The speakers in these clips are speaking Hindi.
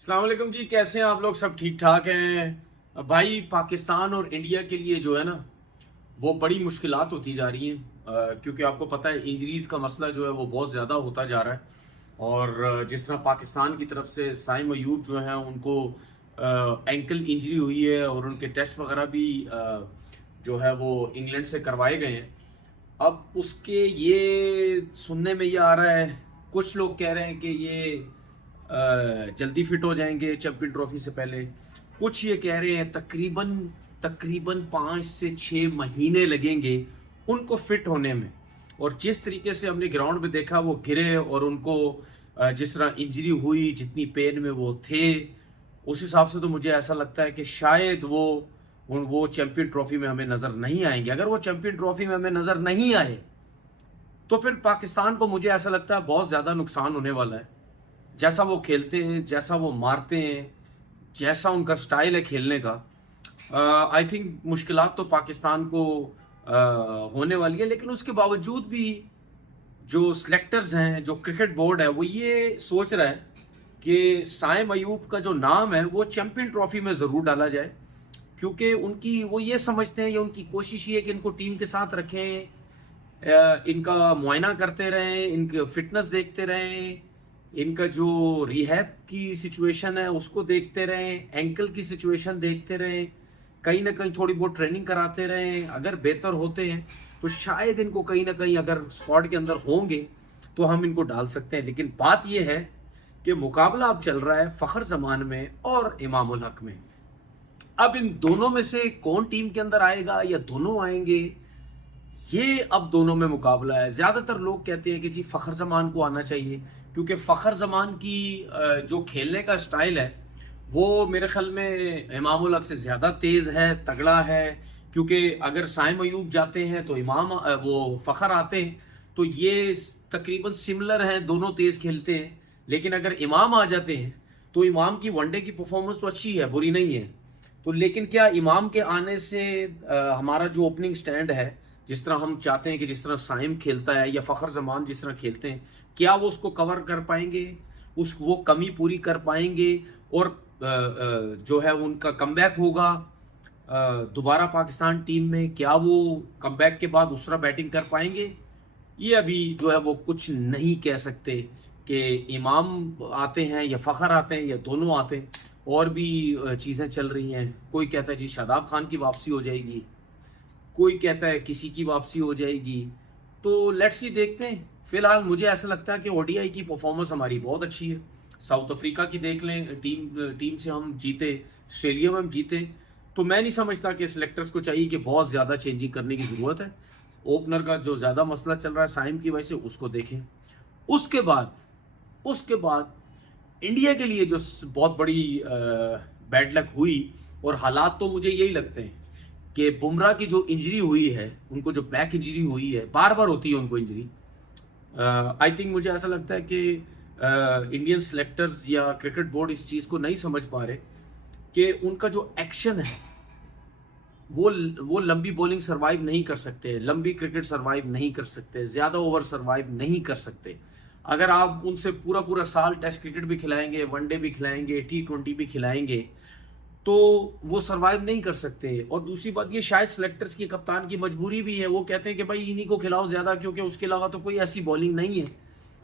अस्सलाम वालेकुम जी, कैसे हैं आप लोग? सब ठीक ठाक हैं भाई। पाकिस्तान और इंडिया के लिए जो है ना, वो बड़ी मुश्किलात होती जा रही हैं क्योंकि आपको पता है इंजरीज का मसला जो है वो बहुत ज़्यादा होता जा रहा है। और जिस तरह पाकिस्तान की तरफ से साइम अयूब जो हैं उनको एंकल इंजरी हुई है और उनके टेस्ट वगैरह भी जो है वो इंग्लैंड से करवाए गए हैं। अब उसके ये सुनने में ये आ रहा है, कुछ लोग कह रहे हैं कि ये जल्दी फिट हो जाएंगे चैंपियन ट्रॉफी से पहले। कुछ ये कह रहे हैं तकरीबन तकरीबन 5 से 6 महीने लगेंगे उनको फिट होने में। और जिस तरीके से हमने ग्राउंड में देखा वो गिरे और उनको जिस तरह इंजरी हुई, जितनी पेन में वो थे, उस हिसाब से तो मुझे ऐसा लगता है कि शायद वो चैंपियन ट्रॉफी में हमें नज़र नहीं आएंगे। अगर वो चैंपियन ट्रॉफी में हमें नज़र नहीं आए तो फिर पाकिस्तान को मुझे ऐसा लगता है बहुत ज़्यादा नुकसान होने वाला है। जैसा वो खेलते हैं, जैसा वो मारते हैं, जैसा उनका स्टाइल है खेलने का, आई थिंक मुश्किलात तो पाकिस्तान को होने वाली है। लेकिन उसके बावजूद भी जो सिलेक्टर्स हैं, जो क्रिकेट बोर्ड है, वो ये सोच रहा है कि साइम अयूब का जो नाम है वो चैंपियन ट्रॉफी में ज़रूर डाला जाए। क्योंकि उनकी वो ये समझते हैं, या उनकी कोशिश ये है कि इनको टीम के साथ रखें, इनका मुआयना करते रहें, इनकी फिटनेस देखते रहें, इनका जो रिहैब की सिचुएशन है उसको देखते रहें, एंकल की सिचुएशन देखते रहें, कहीं ना कहीं थोड़ी बहुत ट्रेनिंग कराते रहें। अगर बेहतर होते हैं तो शायद इनको कहीं ना कहीं, अगर स्क्वाड के अंदर होंगे तो हम इनको डाल सकते हैं। लेकिन बात यह है कि मुकाबला अब चल रहा है फ़खर जमान में और इमामुल हक में। अब इन दोनों में से कौन टीम के अंदर आएगा या दोनों आएंगे, ये अब दोनों में मुकाबला है। ज्यादातर लोग कहते हैं कि जी फखर जमान को आना चाहिए, क्योंकि फखर जमान की जो खेलने का स्टाइल है वो मेरे ख्याल में इमामुल हक से ज्यादा तेज है, तगड़ा है। क्योंकि अगर साइम अयूब जाते हैं तो वो फखर आते हैं, तो ये तकरीबन सिमिलर हैं, दोनों तेज खेलते हैं। लेकिन अगर इमाम आ जाते हैं तो इमाम की वनडे की परफॉर्मेंस तो अच्छी है, बुरी नहीं है। तो लेकिन क्या इमाम के आने से हमारा जो ओपनिंग स्टैंड है, जिस तरह हम चाहते हैं कि जिस तरह साइम खेलता है या फ़खर जमान जिस तरह खेलते हैं, क्या वो उसको कवर कर पाएंगे, वो कमी पूरी कर पाएंगे? और जो है उनका कमबैक होगा दोबारा पाकिस्तान टीम में, क्या वो कमबैक के बाद दूसरा बैटिंग कर पाएंगे? ये अभी जो है वो कुछ नहीं कह सकते कि इमाम आते हैं या फ़खर आते हैं या दोनों आते हैं। और भी चीज़ें चल रही हैं। कोई कहता है जी शादाब खान की वापसी हो जाएगी, कोई कहता है किसी की वापसी हो जाएगी। तो लेट्स सी, देखते हैं। फिलहाल मुझे ऐसा लगता है कि ओडीआई की परफॉर्मेंस हमारी बहुत अच्छी है। साउथ अफ्रीका की देख लें, टीम से हम जीते, ऑस्ट्रेलिया में हम जीते। तो मैं नहीं समझता कि सिलेक्टर्स को चाहिए कि बहुत ज़्यादा चेंजिंग करने की ज़रूरत है। ओपनर का जो ज़्यादा मसला चल रहा है साइम की वजह से, उसको देखें। उसके बाद उसके बाद इंडिया के लिए जो बहुत बड़ी बैड लक हुई, और हालात तो मुझे यही लगते हैं कि बुमराह की जो इंजरी हुई है, उनको जो बैक इंजरी हुई है, बार बार होती है उनको इंजरी। आई थिंक मुझे ऐसा लगता है कि इंडियन सेलेक्टर्स या क्रिकेट बोर्ड इस चीज़ को नहीं समझ पा रहे कि उनका जो एक्शन है वो लंबी बॉलिंग सरवाइव नहीं कर सकते, लंबी क्रिकेट सरवाइव नहीं कर सकते, ज़्यादा ओवर सरवाइव नहीं कर सकते। अगर आप उनसे पूरा पूरा साल टेस्ट क्रिकेट भी खिलाएंगे, वनडे भी खिलाएंगे, T20 भी खिलाएंगे, तो वो सरवाइव नहीं कर सकते। और दूसरी बात, ये शायद सेलेक्टर्स की, कप्तान की मजबूरी भी है। वो कहते हैं कि भाई इन्हीं को खिलाओ ज़्यादा, क्योंकि उसके अलावा तो कोई ऐसी बॉलिंग नहीं है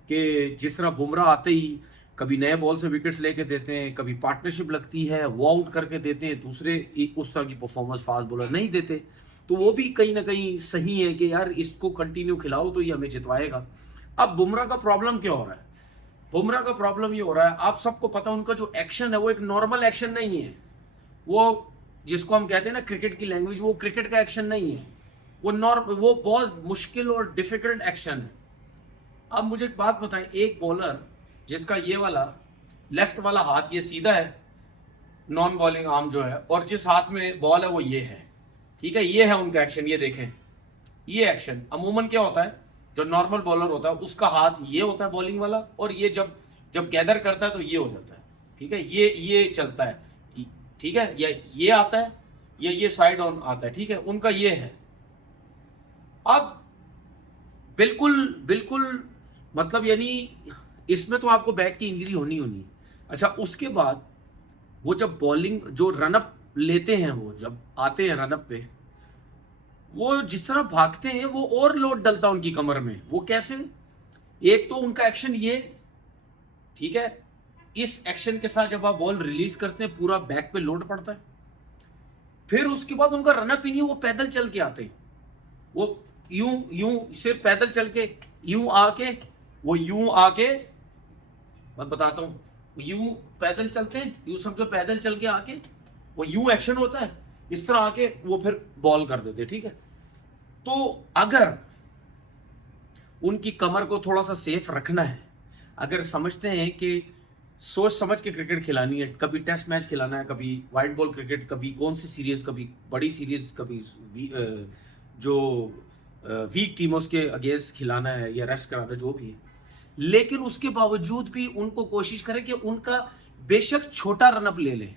कि जिस तरह बुमराह आते ही कभी नए बॉल से विकेट लेके देते हैं, कभी पार्टनरशिप लगती है वो आउट करके देते हैं, दूसरे उस तरह की परफॉर्मेंस फास्ट बॉलर नहीं देते। तो वो भी कहीं ना कहीं सही है कि यार इसको कंटिन्यू खिलाओ तो ये हमें जितवाएगा। अब बुमराह का प्रॉब्लम क्या हो रहा है? बुमराह का प्रॉब्लम ये हो रहा है, आप सबको पता है उनका जो एक्शन है वो एक नॉर्मल एक्शन नहीं है। वो जिसको हम कहते हैं ना क्रिकेट की लैंग्वेज, वो क्रिकेट का एक्शन नहीं है। वो बहुत मुश्किल और डिफिकल्ट एक्शन है। अब मुझे एक बात बताएं, एक बॉलर जिसका ये वाला लेफ्ट वाला हाथ ये सीधा है, नॉन बॉलिंग आर्म जो है, और जिस हाथ में बॉल है वो ये है, ठीक है, ये है उनका एक्शन। ये देखें, ये एक्शन अमूमन क्या होता है, जो नॉर्मल बॉलर होता है उसका हाथ ये होता है बॉलिंग वाला, और ये जब जब गैदर करता है तो ये हो जाता है, ठीक है, ये चलता है, ठीक है, ये आता है, ये साइड ऑन आता है, ठीक है, उनका ये है। अब बिल्कुल बिल्कुल, मतलब यानी इसमें तो आपको बैक की इंजरी होनी होनी, अच्छा, उसके बाद वो जब बॉलिंग जो रनअप लेते हैं, वो जब आते हैं रनअप पे, वो जिस तरह भागते हैं वो और लोड डलता है उनकी कमर में। वो कैसे? एक तो उनका एक्शन ये, ठीक है, इस एक्शन के साथ जब आप बॉल रिलीज करते हैं पूरा बैक पे लोड पड़ता है। फिर उसके बाद उनका रनअप ही नहीं, वो पैदल चल के आते हैं। वो यूं यूं सिर्फ पैदल चल के यूं आके, वो यूं आके, मैं बताता हूं, यूं पैदल चलते हैं, यूं समझो पैदल चल के आके वो यूं एक्शन होता है, इस तरह आके वो फिर बॉल कर देते, ठीक है। तो अगर उनकी कमर को थोड़ा सा सेफ रखना है, अगर समझते हैं कि सोच समझ के क्रिकेट खिलानी है, कभी टेस्ट मैच खिलाना है, कभी वाइट बॉल क्रिकेट, कभी कौन सी सीरीज, कभी बड़ी सीरीज, कभी जो वीक टीमों के अगेंस्ट खिलाना है या रेस्ट कराना है, जो भी है, लेकिन उसके बावजूद भी उनको कोशिश करें कि उनका बेशक छोटा रनअप ले लें,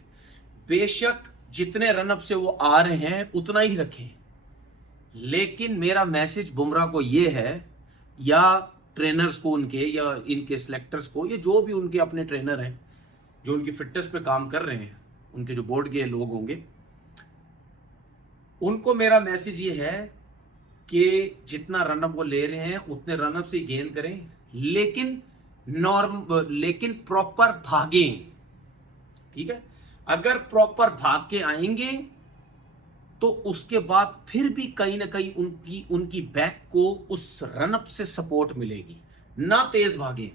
बेशक जितने रनअप से वो आ रहे हैं उतना ही रखें। लेकिन मेरा मैसेज बुमराह को ये है, या ट्रेनर्स को उनके, या इनके सिलेक्टर्स को, या जो भी उनके अपने ट्रेनर हैं जो उनकी फिटनेस पे काम कर रहे हैं, उनके जो बोर्ड के लोग होंगे, उनको मेरा मैसेज ये है कि जितना रनअप वो ले रहे हैं उतने रनअप से गेन करें, लेकिन प्रॉपर भागें, ठीक है। अगर प्रॉपर भाग के आएंगे तो उसके बाद फिर भी कहीं ना कहीं उनकी बैक को उस रनअप से सपोर्ट मिलेगी। ना तेज भागे,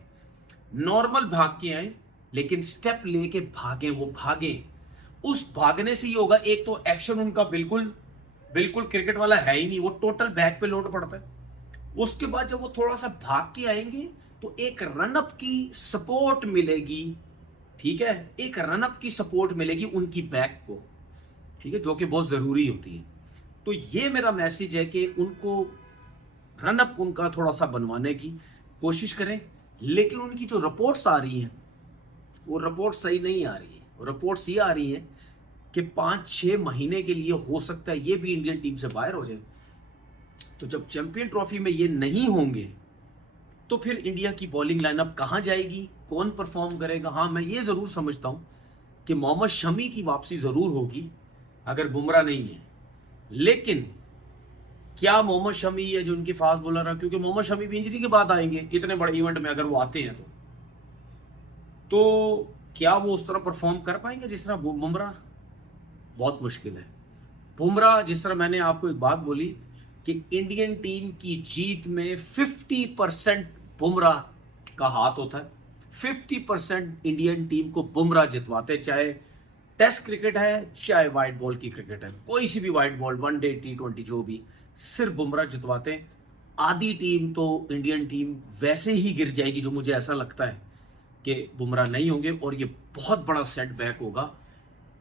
नॉर्मल भाग के आए, लेकिन स्टेप लेके भागे, वो भागे। उस भागने से ही होगा, एक तो एक्शन उनका बिल्कुल बिल्कुल क्रिकेट वाला है ही नहीं, वो टोटल बैक पे लोड पड़ता है। उसके बाद जब वो थोड़ा सा भाग के आएंगे तो एक रनअप की सपोर्ट मिलेगी, ठीक है, एक रनअप की सपोर्ट मिलेगी उनकी बैक को, ठीक है, जो कि बहुत जरूरी होती है। तो ये मेरा मैसेज है कि उनको रनअप उनका थोड़ा सा बनवाने की कोशिश करें, लेकिन उनकी जो रिपोर्ट्स आ रही हैं वो रिपोर्ट सही नहीं आ रही है। रिपोर्ट्स ये आ रही है कि 5-6 महीने के लिए हो सकता है ये भी इंडियन टीम से बाहर हो जाए। तो जब चैंपियन ट्रॉफी में ये नहीं होंगे तो फिर इंडिया की बॉलिंग लाइनअप कहां जाएगी, कौन परफॉर्म करेगा? हाँ, मैं ये जरूर समझता हूं कि मोहम्मद शमी की वापसी जरूर होगी अगर बुमराह नहीं है। लेकिन क्या मोहम्मद शमी है जो उनकी फास्ट बॉलर है, क्योंकि मोहम्मद शमी भी इंजरी के बाद आएंगे इतने बड़े इवेंट में, अगर वो आते हैं तो क्या वो उस तरह परफॉर्म कर पाएंगे जिस तरह बुमराह? बहुत मुश्किल है। बुमराह, जिस तरह मैंने आपको एक बात बोली कि इंडियन टीम की जीत में 50% बुमराह का हाथ होता है, 50% इंडियन टीम को बुमराह जितवाते, चाहे टेस्ट क्रिकेट है चाहे वाइट बॉल की क्रिकेट है, कोई सी भी वाइट बॉल, वनडे, T20, जो भी, सिर्फ बुमराह जितवाते। आधी टीम तो इंडियन टीम वैसे ही गिर जाएगी, जो मुझे ऐसा लगता है कि बुमराह नहीं होंगे, और ये बहुत बड़ा सेटबैक होगा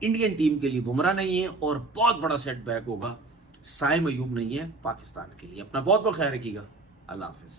इंडियन टीम के लिए। बुमराह नहीं है और बहुत बड़ा सेटबैक होगा साइम अयूब नहीं है पाकिस्तान के लिए। अपना बहुत बहुत ख्याल रखिएगा। अल्लाह हाफिज।